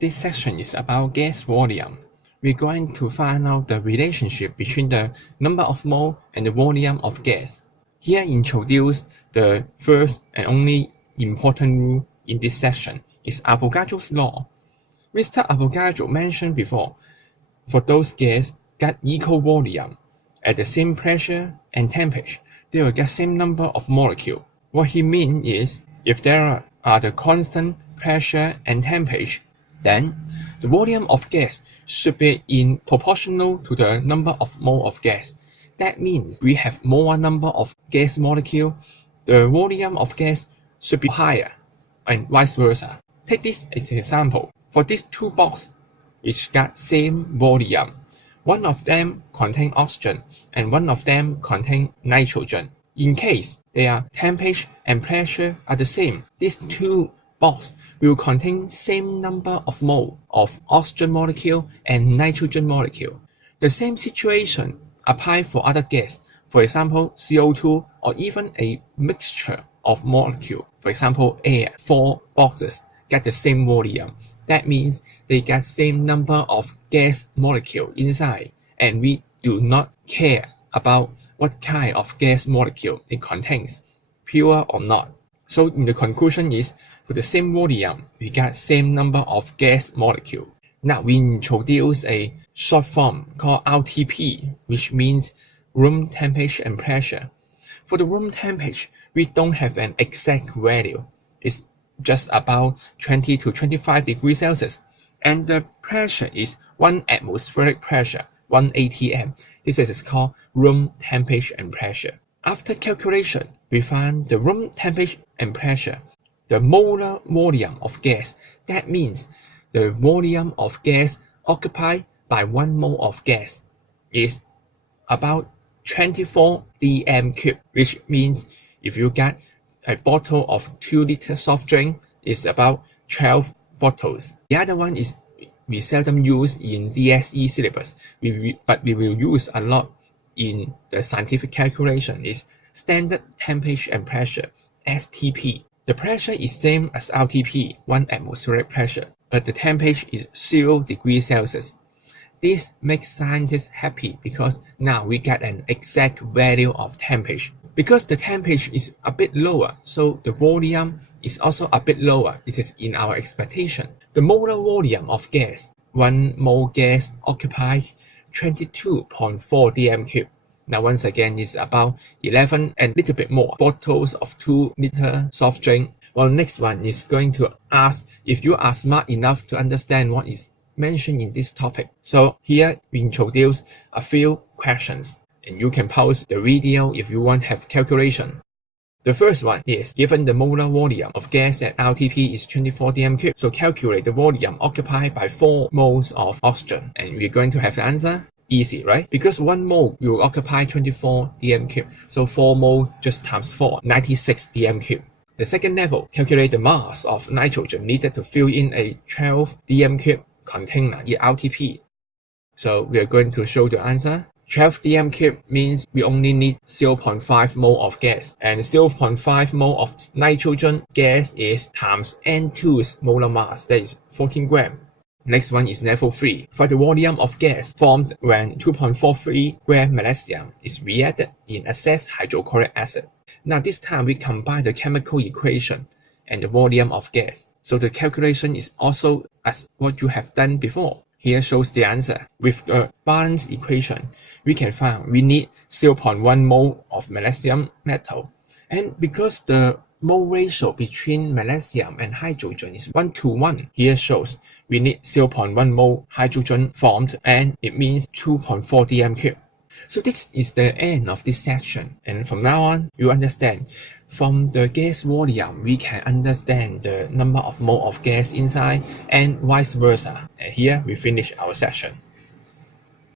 This section is about gas volume. We're going to find out the relationship between the number of mole and the volume of gas. Here introduce the first and only important rule in this section is Avogadro's law. Mr. Avogadro mentioned before, for those gas got equal volume at the same pressure and temperature, they will get same number of molecules. What he means is, if there are the constant pressure and temperature, then the volume of gas should be in proportional to the number of mole of gas. That means we have more number of gas molecule, the volume of gas should be higher, and vice versa. Take this as an example. For these two boxes, which got same volume, one of them contain oxygen and one of them contain nitrogen. In case their temperature and pressure are the same, these two boxes will contain same number of mole of oxygen molecule and nitrogen molecule. The same situation applies for other gas, for example CO2 or even a mixture of molecule. For example, air, 4 boxes get the same volume. That means they get same number of gas molecule inside, and we do not care about what kind of gas molecule it contains, pure or not. So in the conclusion is, for the same volume, we get same number of gas molecule. Now we introduce a short form called RTP, which means room temperature and pressure. For the room temperature, we don't have an exact value. It's just about 20 to 25 degrees Celsius. And the pressure is 1 atmospheric pressure, 1 atm. This is called room temperature and pressure. After calculation, we find the room temperature and pressure, the molar volume of gas. That means the volume of gas occupied by 1 mole of gas is about 24 dm cube, which means if you get a bottle of 2-liter soft drink, is about 12 bottles. The other one is we seldom use in DSE syllabus, but we will use a lot in the scientific calculation, is standard temperature and pressure, STP. The pressure is same as RTP, 1 atmospheric pressure, but the temperature is 0 degrees Celsius. This makes scientists happy because now we get an exact value of temperature. Because the temperature is a bit lower, so the volume is also a bit lower. This is in our expectation. The molar volume of gas, 1 mole gas occupies 22.4 dm cube. Now once again, it's about 11 and a little bit more bottles of 2-liter soft drink. Well, next one is going to ask if you are smart enough to understand what is mentioned in this topic. So here we introduce a few questions, and you can pause the video if you want to have calculation. The first one is, given the molar volume of gas at RTP is 24 dm cube, so calculate the volume occupied by 4 moles of oxygen. And we're going to have the answer. Easy, right? Because 1 mole will occupy 24 dm cube, so 4 mole just times 4, 96 dm cube. The second level, calculate the mass of nitrogen needed to fill in a 12 dm cube container in RTP. So we are going to show the answer. 12 dm cube means we only need 0.5 mole of gas, and 0.5 mole of nitrogen gas is times N2's molar mass, that is 14 grams. Next one is level 3. For the volume of gas formed when 2.43 gram magnesium is reacted in excess hydrochloric acid. Now this time we combine the chemical equation and the volume of gas. So the calculation is also as what you have done before. Here shows the answer. With the balance equation, we can find we need 0.1 mole of magnesium metal. And because the mole ratio between magnesium and hydrogen is 1:1, here shows we need 0.1 mole hydrogen formed, and it means 2.4 dm cube. So this is the end of this section, and from now on you understand from the gas volume we can understand the number of mole of gas inside and vice versa. And here we finish our section.